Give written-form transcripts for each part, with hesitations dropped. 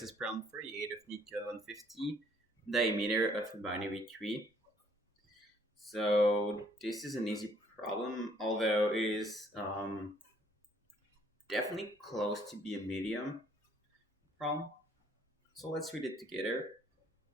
This is problem 48 of Neetcode 150, diameter of a binary tree. So this is an easy problem, although it is definitely close to be a medium problem. So let's read it together.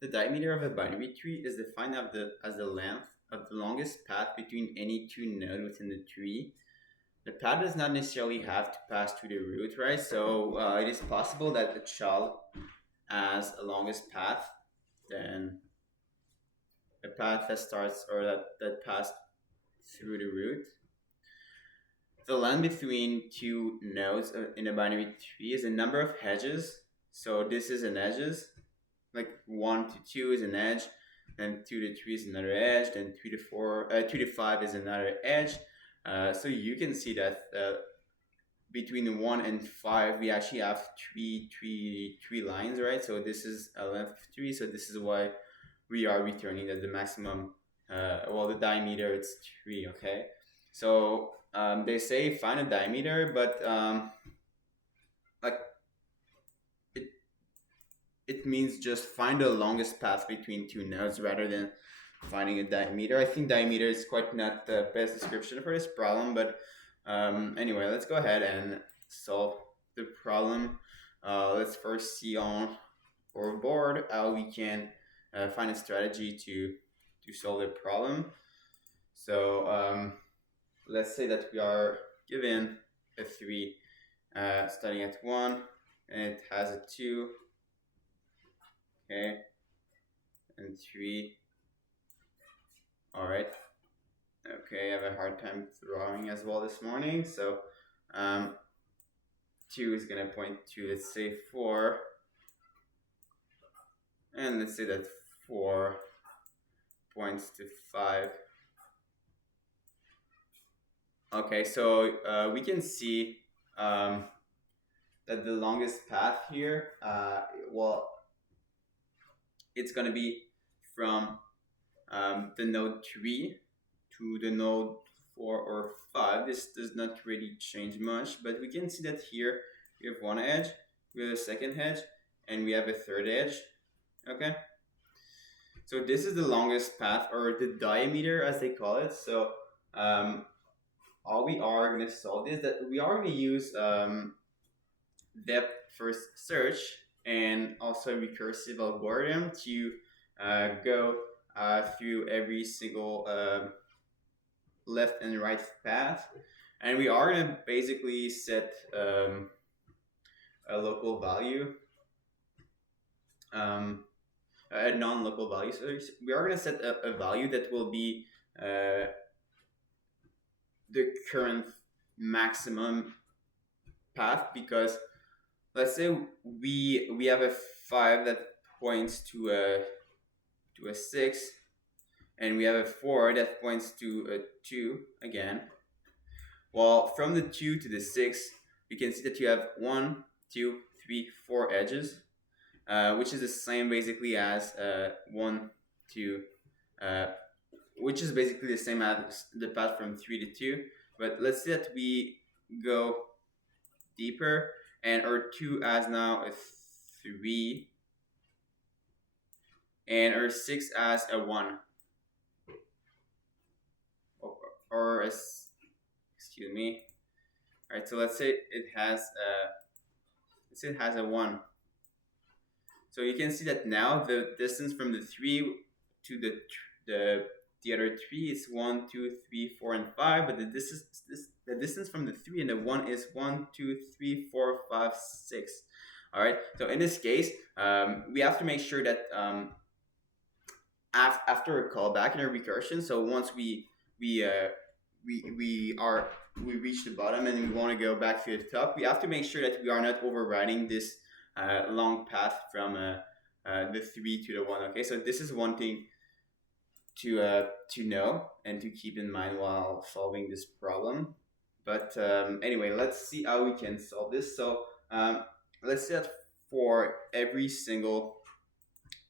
The diameter of a binary tree is defined as the length of the longest path between any two nodes within the tree. The path does not necessarily have to pass through the root, right? So it is possible that the child has a longest path than a path that starts or that passed through the root. The length between two nodes in a binary tree is the number of edges. So this is an edges, like 1 to 2 is an edge, then 2 to 3 is another edge, then 2 to 5 is another edge. So you can see that between 1 and 5 we actually have three lines, right? So this is a length of 3, so this is why we are returning that the maximum, the diameter it's 3, okay? So they say find a diameter, but like it means just find the longest path between two nodes rather than finding a diameter. I think diameter is quite not the best description for this problem, but anyway, let's go ahead and solve the problem. Let's first see on our board how we can find a strategy to solve the problem. So let's say that we are given a 3 starting at 1 and it has a 2, okay, and 3. All right. Okay, I have a hard time drawing as well this morning, so 2 is going to point to, let's say, 4, and let's say that 4 points to 5. Okay, so we can see that the longest path here, it's going to be from the node 3 to the node 4 or 5. This does not really change much, but we can see that here we have one edge, we have a second edge, and we have a third edge. Okay, so this is the longest path, or the diameter as they call it. So all we are going to solve is that we are going to use depth first search and also recursive algorithm to go through every single left and right path, and we are going to basically set a local value, a non-local value. So we are going to set a value that will be the current maximum path, because let's say we have a 5 that points to a 6, and we have a 4 that points to a 2 again. Well, from the 2 to the 6, you can see that you have 1, 2, 3, 4 edges, which is the same basically as 1, 2, which is basically the same as the path from 3 to 2. But let's say that we go deeper, and our 2 has now a 3, and our 6 has a 1. Or excuse me. All right, so let's say it has a 1. So you can see that now the distance from the 3 to the other 3 is 1, 2, 3, 4, and 5, but the distance from the 3 and the 1 is 1, 2, 3, 4, 5, 6. All right, so in this case, we have to make sure that after a callback in a recursion, so once we reach the bottom and we want to go back to the top, we have to make sure that we are not overriding this long path from the 3 to the 1. Okay, so this is one thing to know and to keep in mind while solving this problem. But anyway, let's see how we can solve this. So let's say that for every single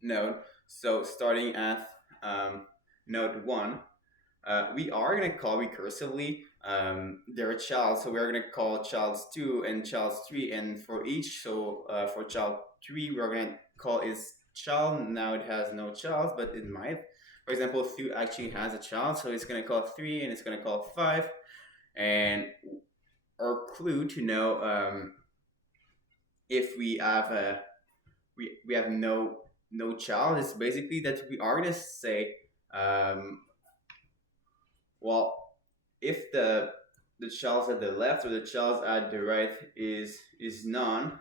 node, so starting at node 1, we are going to call recursively their child. So we're going to call childs 2 and childs 3, and for each, so for child 3 we're going to call its child. Now it has no child, but it might. For example, 2 actually has a child, so it's going to call 3 and it's going to call 5. And our clue to know if we have we have no child is basically that we are going to say, well, if the child's at the left or the child's at the right is none,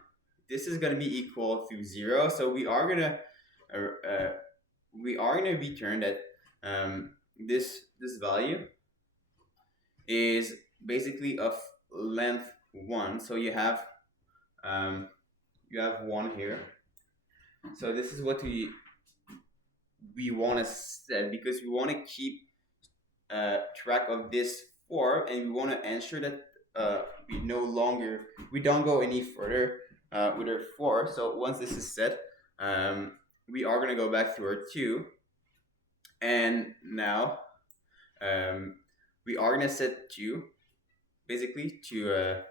this is going to be equal to 0. So we are gonna return that this value is basically of length 1. So you have 1 here. So this is what we want to set, because we want to keep track of this 4, and we want to ensure that we don't go any further with our 4. So once this is set, we are going to go back to our 2, and now we are going to set 2 basically to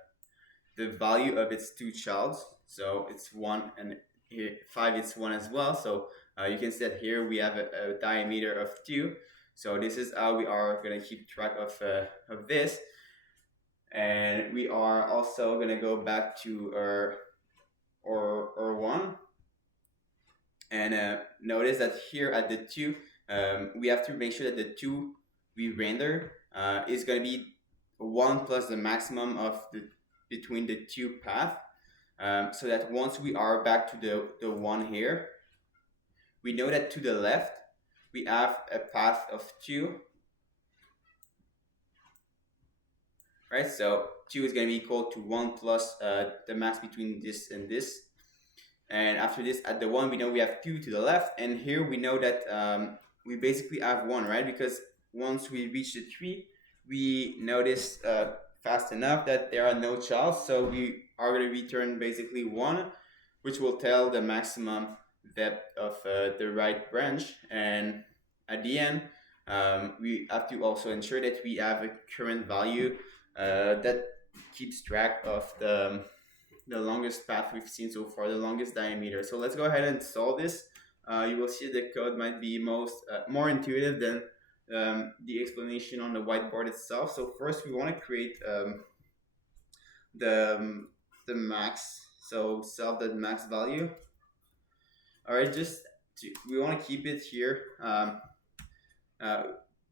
the value of its 2 childs. So it's 1, and here 5 it's 1 as well. So you can see that here we have a diameter of 2. So this is how we are going to keep track of this. And we are also going to go back to our 1. And notice that here at the 2, we have to make sure that the 2 we render is going to be 1 plus the maximum of between the 2 path. So that once we are back to the 1 here, we know that to the left we have a path of 2, right? So 2 is going to be equal to 1 plus the max between this and this. And after this, at the 1, we know we have 2 to the left, and here we know that we basically have 1, right? Because once we reach the 3, we notice fast enough that there are no childs, so we are going to return basically 1, which will tell the maximum depth of the right branch. And at the end, we have to also ensure that we have a current value that keeps track of the longest path we've seen so far, the longest diameter. So let's go ahead and solve this. You will see the code might be more intuitive than the explanation on the whiteboard itself. So first we want to create the max. So self.max value. All right, we want to keep it here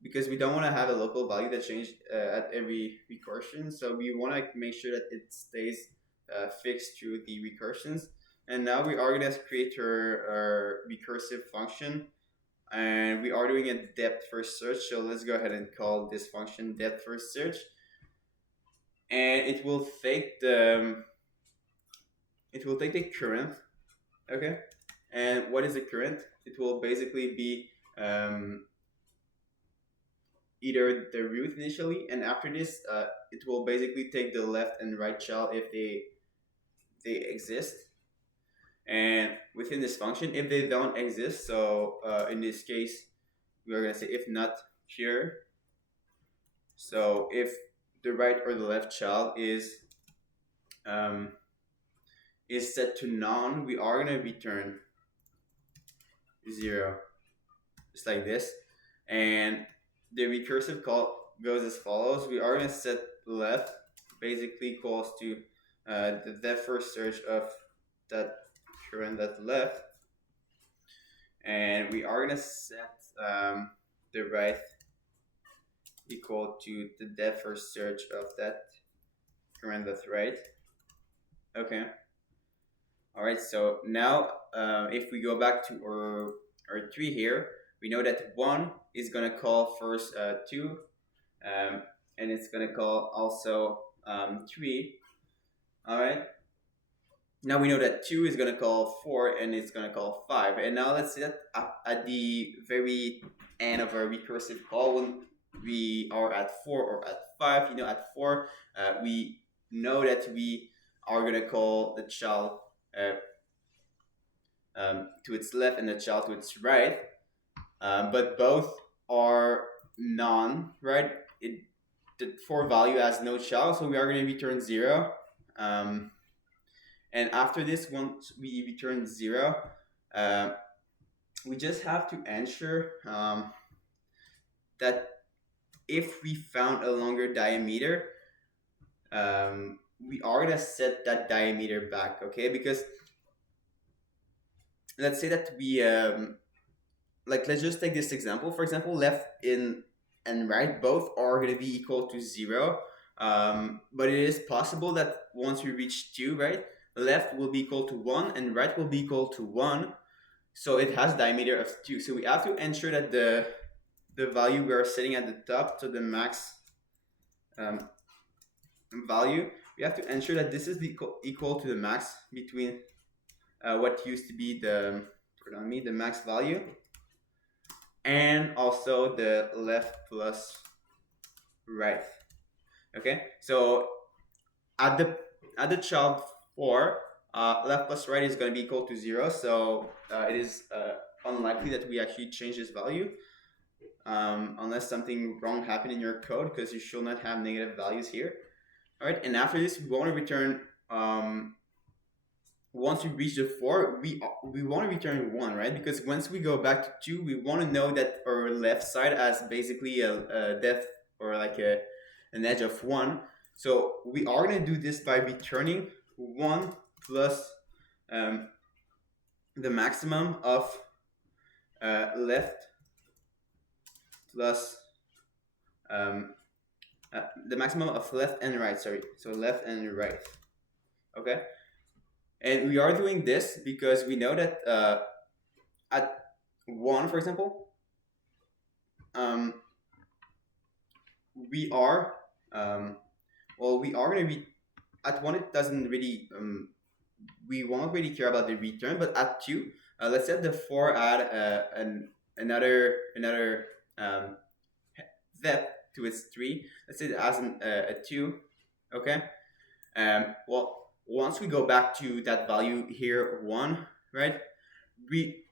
because we don't want to have a local value that changes at every recursion. So we want to make sure that it stays fixed through the recursions. And now we are going to create our recursive function, and we are doing a depth first search. So let's go ahead and call this function depth first search, and it will take the current. Okay, and what is the current? It will basically be either the root initially, and after this it will basically take the left and right child if they exist. And within this function, if they don't exist, so in this case we are going to say if not here. So if the right or the left child is set to none, we are going to return 0, just like this. And the recursive call goes as follows. We are going to set left basically equals to the depth first search of that current that left, and we are going to set the right equal to the depth first search of that current that's right. Okay. All right, so now if we go back to our 3 here, we know that 1 is going to call first 2, and it's going to call also 3. All right. Now we know that 2 is going to call 4, and it's going to call 5. And now let's say that at the very end of our recursive call, when we are at 4 or at 5, at 4, we know that we are going to call the child to its left and the child to its right. But both are none, right? The 4 value has no child, so we are going to return 0. And after this, once we return 0, uh, we just have to ensure that if we found a longer diameter, we are gonna set that diameter back, okay? Because let's say that we like, let's just take this example. For example, left in and right both are going to be equal to 0. But it is possible that once we reach 2, right, left will be equal to 1 and right will be equal to 1. So it has diameter of 2. So we have to ensure that the value we are setting at the top, to the max value, we have to ensure that this is equal to the max between what used to be the max value, and also the left plus right. Okay, so at the child 4, left plus right is going to be equal to 0. So it is unlikely that we actually change this value, unless something wrong happened in your code, because you should not have negative values here. All right, and after this, we want to return. Once we reach the 4, we want to return 1, right? Because once we go back to 2, we want to know that our left side has basically a depth, or like an edge of 1. So we are going to do this by returning 1 plus the maximum of left plus the maximum of left and right, sorry. So left and right, okay? And we are doing this because we know that at 1, for example, we are we are going to be at 1. It doesn't really we won't really care about the return, but at 2, let's set the 4 at another depth to its 3. Let's say it has a 2, okay? Well, once we go back to that value here, 1, right, we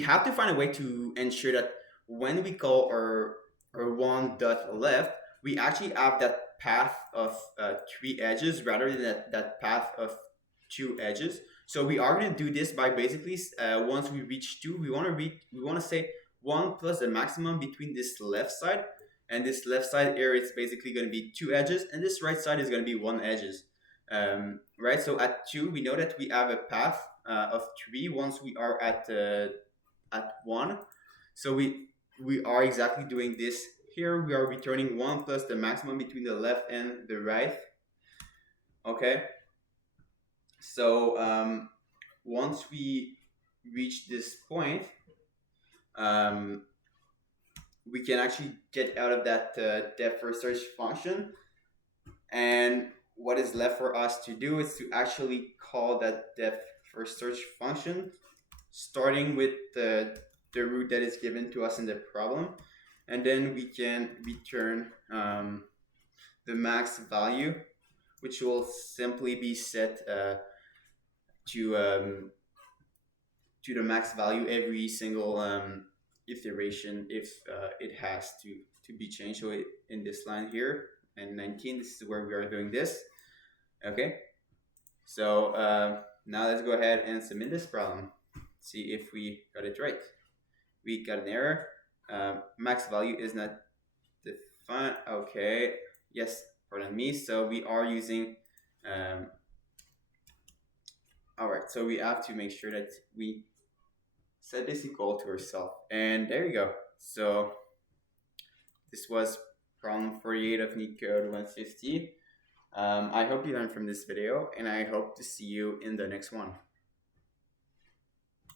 have to find a way to ensure that when we call our 1 dot left, we actually have that path of 3 edges rather than that path of 2 edges. So we are going to do this by basically once we reach 2, we want to say 1 plus the maximum between this left side and this left side here. It's basically going to be 2 edges, and this right side is going to be 1 edges. Right, so at 2, we know that we have a path of 3 once we are at 1. So we are exactly doing this here. We are returning 1 plus the maximum between the left and the right. Okay, so once we reach this point, we can actually get out of that depth first search function, and what is left for us to do is to actually call that depth first search function, starting with the root that is given to us in the problem, and then we can return the max value, which will simply be set to the max value every single iteration if it has to be changed. So in this line here, and 19, this is where we are doing this. Okay, so now let's go ahead and submit this problem. See if we got it right. We got an error. Max value is not defined. Okay, yes, pardon me. So we are using all right, so we have to make sure that we set this equal to ourselves, and there you go. So this was problem 48 of Neetcode 150. I hope you learned from this video, and I hope to see you in the next one.